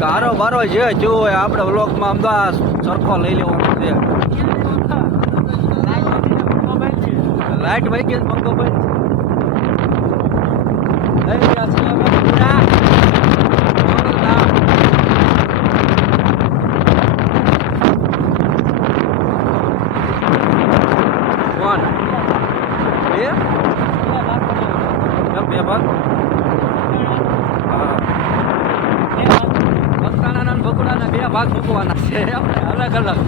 ગારો બારો જે જોવો હોય આપણે વ્લોગમાં અમદાવાદ સરખો લઈ લેવો છે. લાઈટ ભાઈ કે પંખો બંધ લઈ ગયા છે અમે પૂરા કોણ બે ભાગ બકરાના બકુડાના બે ભાગ મૂકવાના છે અલગ અલગ.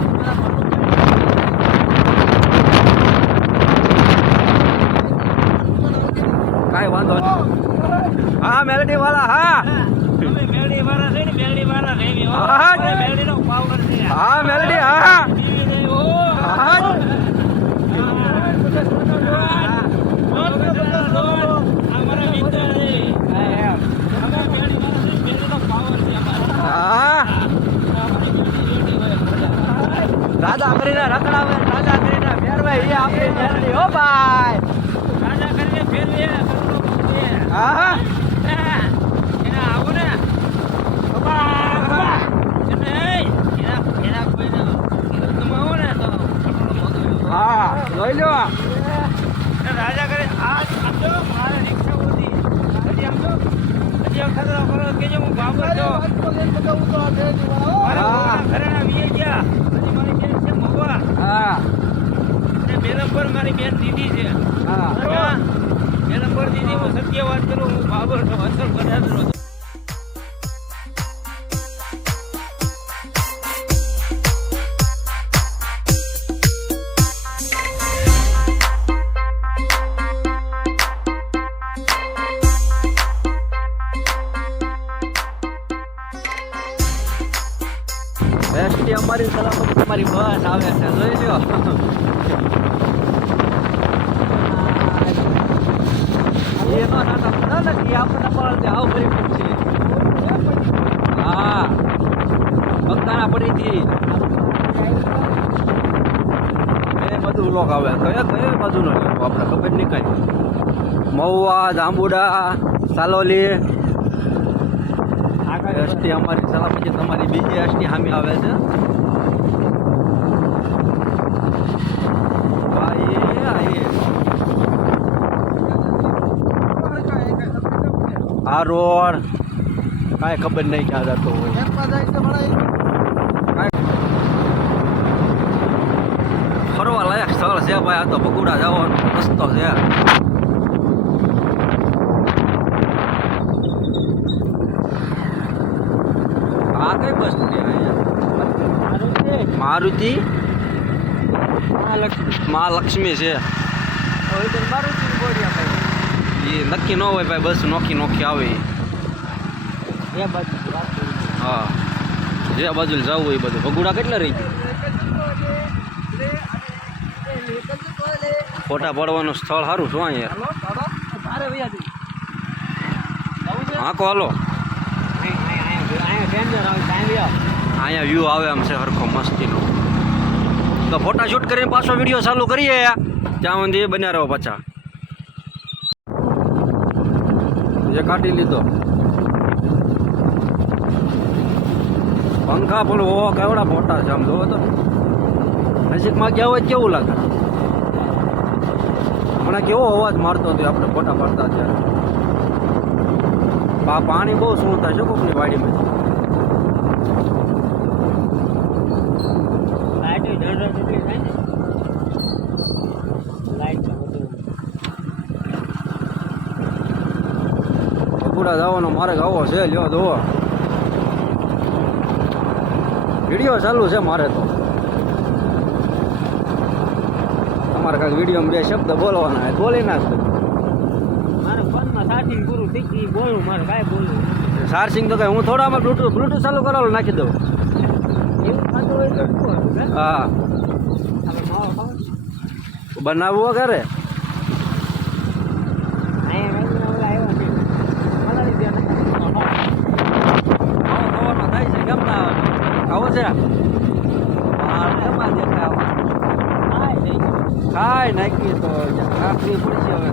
કાંઈ વાંધો નહીં. હા મેલડી વાળા હા મેલડી વાળા છે ને મેલડી વાળા રેવી મેલડીનો પાવર છે. હા મેલડી હા હા રાજા કરીને રખડાવે રાજા કરીને ફેરવે એ આપણી મેલડી હો ભાઈ. રાજા કરીને ફેરવે હા એના આવો ને એના કોઈને તમે આવો ને તો હા જોઈ લો રાજા કરે આ મારે રિક્ષા હતી હજી આમ તો હજી આમ ખતરો કરો કે હું બાબર છો મારા ઘરેના વીએ ગયા હજી મારી બેન છે મગવા હા અને બે નંબર મારી બેન દીદી છે. હા બે નંબર દીદી હું સત્ય વાત કરું હું બાબર છું અસર બધા એસટી અમારી સલામત તમારી બસ આવે છે જોઈ લ્યો. એનો નાના નથી આપણને પણ આવ ફરી છે. હા બગદાણા પડી હતી એ બધું લોક આવે કયા કયા બાજુનો લેવો આપણે ખબર નહીં કાંઈ. મહુવા જાંબુડા સાલોલી એસટી અમારી સલામતી તમારી બીજી એસટી સામે આવે છે. આ રોડ કાંઈ ખબર નહીં ક્યાં જતો હોય. ફરવા લાયક સ્થળ છે ભાઈ. આ તો બગુડા જવાનો રસ્તો છે. આ કઈ બસ મારુતિ મહાલક્ષ્મી છે. એ નક્કી ન હોય ભાઈ બસ નોખી નોખી આવે. હા જે બાજુ જવું હોય એ બધું. ભગુડા કેટલા રહી ગયું. ફોટા પાડવાનું સ્થળ સારું શું અહીંયા. હા કો હાલો અહીંયા વ્યૂ આવે આમ છે સરખો મસ્તીનો. તો ફોટા શૂટ કરીને પાછો વિડીયો ચાલુ કરીએ ત્યાં સુધી બન્યા રહો પાછા. જે કાઢી લીધો પંખા પણ ઓ કેવડા મોટા છે આમ જોવો તો. નજીકમાં ગયા હોય કેવું લાગે. હમણાં કેવો અવાજ મારતો હતો આપણે ફોટા પાડતા ત્યારે. પાણી બહુ શું થાય છે કોકની વાડીમાં. બગુડા જવાનો મારે આવો છે. લ્યો જોવો વિડીયો ચાલુ છે મારે તો. તમારે કાંઈક વિડીયોમાં બે શબ્દ બોલવાના બોલી નાખજો. મારે ફોનમાં ચાર્જિંગ પૂરું થઈ ગયું બોલું મારે કાંઈ બોલું. ચાર્જિંગ તો કઈ હું થોડામાં બ્લૂટૂથ ચાલુ કરાવેલું નાખી દઉં. એવું થતું હોય તો હા બનાવવો કરે. આવો છે ખાય નાખીએ તો નાખવી પડશે. હવે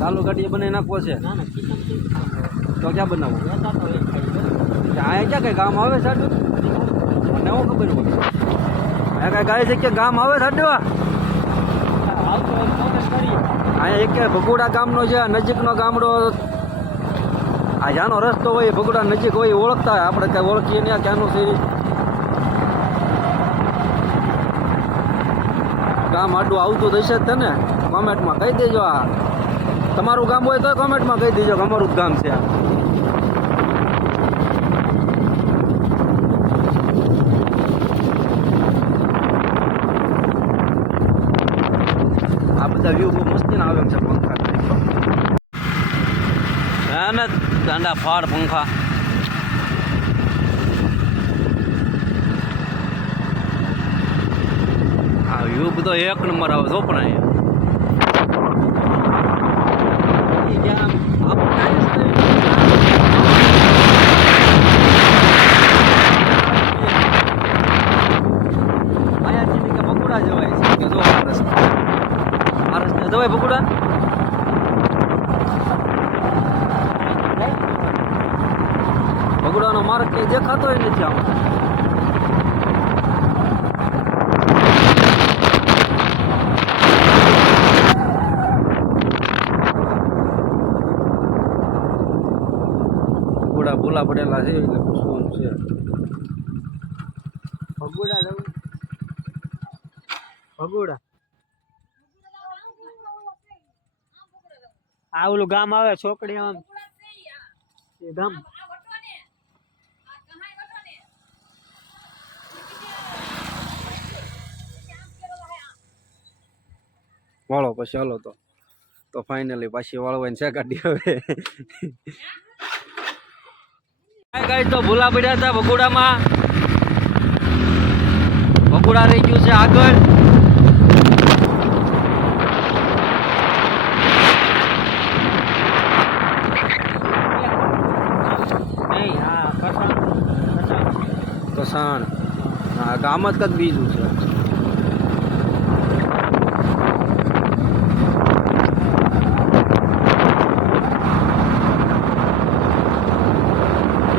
ચાલુ ગાડીએ બનાવી નાખવો છે તો ક્યાં બનાવવું. અહીંયા ક્યાં કઈ ગામ આવે સાડું મને એવું ખબર હોય અહીંયા કઈ ગાય છે કે ગામ આવે સાડવા અહીંયા એક ભગુડા ગામનો છે નજીકનો ગામડો આ જ્યાંનો રસ્તો હોય ભગુડા નજીક હોય ઓળખતા હોય આપણે ત્યાં ઓળખીએ ને ક્યાંનું છે ગામ આડું આવતું તો હશે જ ને કોમેન્ટમાં કહી દેજો આ તમારું ગામ હોય તો કોમેન્ટમાં કહી દેજો કે અમારું જ ગામ છે આ બધા વ્યૂ બહુ મસ્તી ના આવે એમ છે પંખા ને ગાંડા ફાડ પંખા આ વ્યૂ બધો એક નંબર આવે તો પણ બગુડા જવાય છે કે જો આ રસ્તે જવાય બગુડા બગુડાનો માર્ગ કઈ દેખાતો નથી આમાં બગુડા બોલા પડેલા છે એટલે પૂછવાનું છે ભગુડા જવું ભગુડા આ ઓલું ગામ આવે છોકરી આમ એ ગામ વાળો પછી હાલો તો ફાઇનલી પાછી વાળવાની છે ગાડી હવે ગાઈસ તો ભૂલા પડ્યા હતા બગુડામાં બગુડા રહી ગયું છે આગળ કસાણ હા ગામ જ કંઈક બીજું છે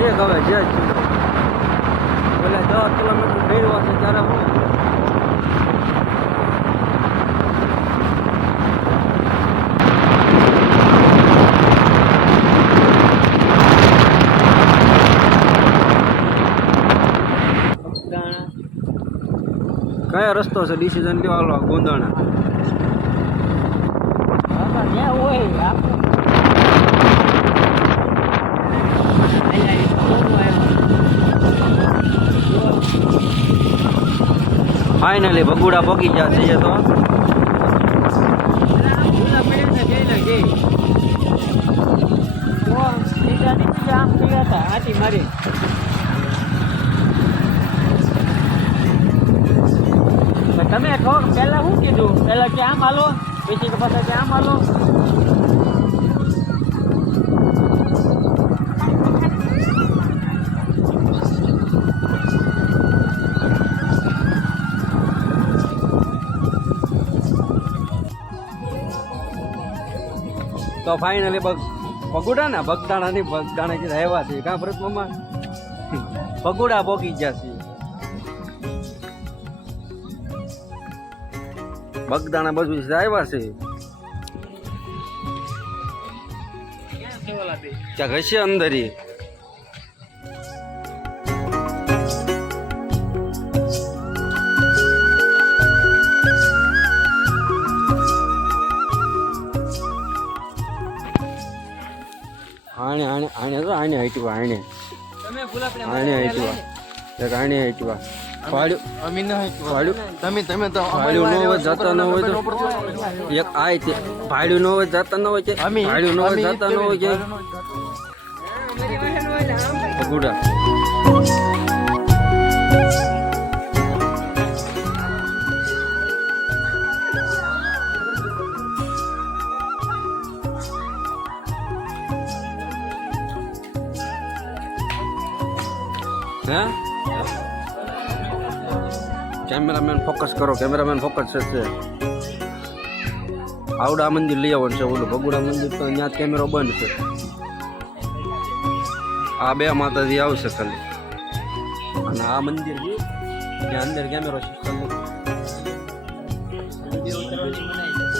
એક હવે જે પેલા 10 કિલોમીટર ફેરવા છે ત્યારે કયો રસ્તો છે ડિસિઝન લેવાનો ગોંધાણા ફાઇનલી બગુડા પગી ગયા છે તો આમ ગયા હતા આટી મારી તમે કહો પહેલા શું કીધું પહેલા કે આમ હાલો પછી કે પાછા કે આમ હાલો તો ફાઇનલી બગુડા ને બગદાણા ની બગદાણા કે આવ્યા છે કાં ભરત મામા બગુડા પોકી ગયા છે બગદાણા બધું આવ્યા છે ક્યાંક હશે અંદર આને તો આને હટવા આને હટવા આને હટવા ભાડ્યું ન હોય જતા ન હોય તો એક આય તે ભાડ્યું ન હોય જતા ન હોય કે ભાડ્યું ન હોય જતા ન હોય કે બગુડા હે કેમેરામેન ફોકસ કરો કેમેરામેન ફોકસ છે આવડા મંદિર લઈ આવવાનું છે ઓલું બગુડા મંદિર તો ત્યાં કેમેરો બંધ છે આ બે માતાજી આવશે ખાલી અને આ મંદિર છે ત્યાં અંદર કેમેરો સિસ્ટમ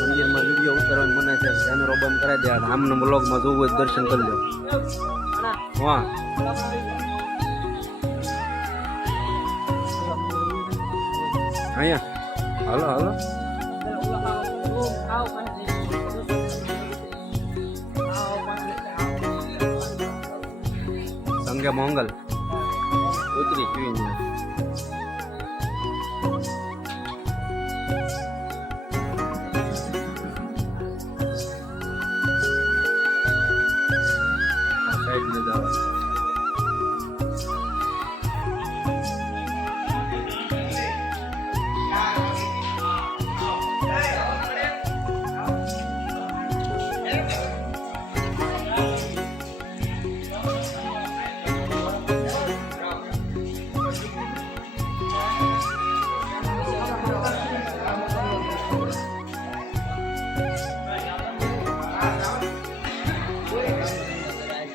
મંદિરમાં વિડીયો ઉતારવાની બનાવે છે કેમેરો બંધ કરાવી દે આમને બ્લોગમાં જોવું હોય તો દર્શન કરી લો હા અહીંયા હાલો હાલો સંગે મોંગલ ઉતરી જોઈ સાઈડ ને જવા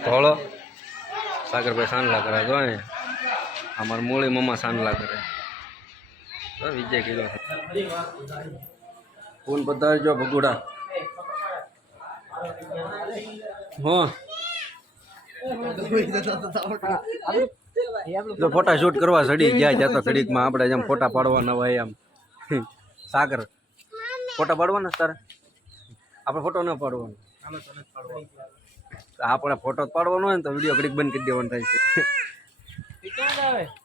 ધોળો સાગરભાઈ સાંડલા કરે જો ને અમારા મૂળી મમ્મા સાંડલા કરે તો વિજય કિલો ફૂલ પધારજો ભગુડા હા જો ફોટા શૂટ કરવા ચડી ગયા જતો ઘડીકમાં આપણે જેમ ફોટા પાડવાના હોય એમ સાગર ફોટા પાડવાના તારે આપણે ફોટો ન પાડવાનો આપણે ફોટો પાડવાનો હોય ને તો વિડીયો ઘડીક બંધ કરી દેવાનો થાય છે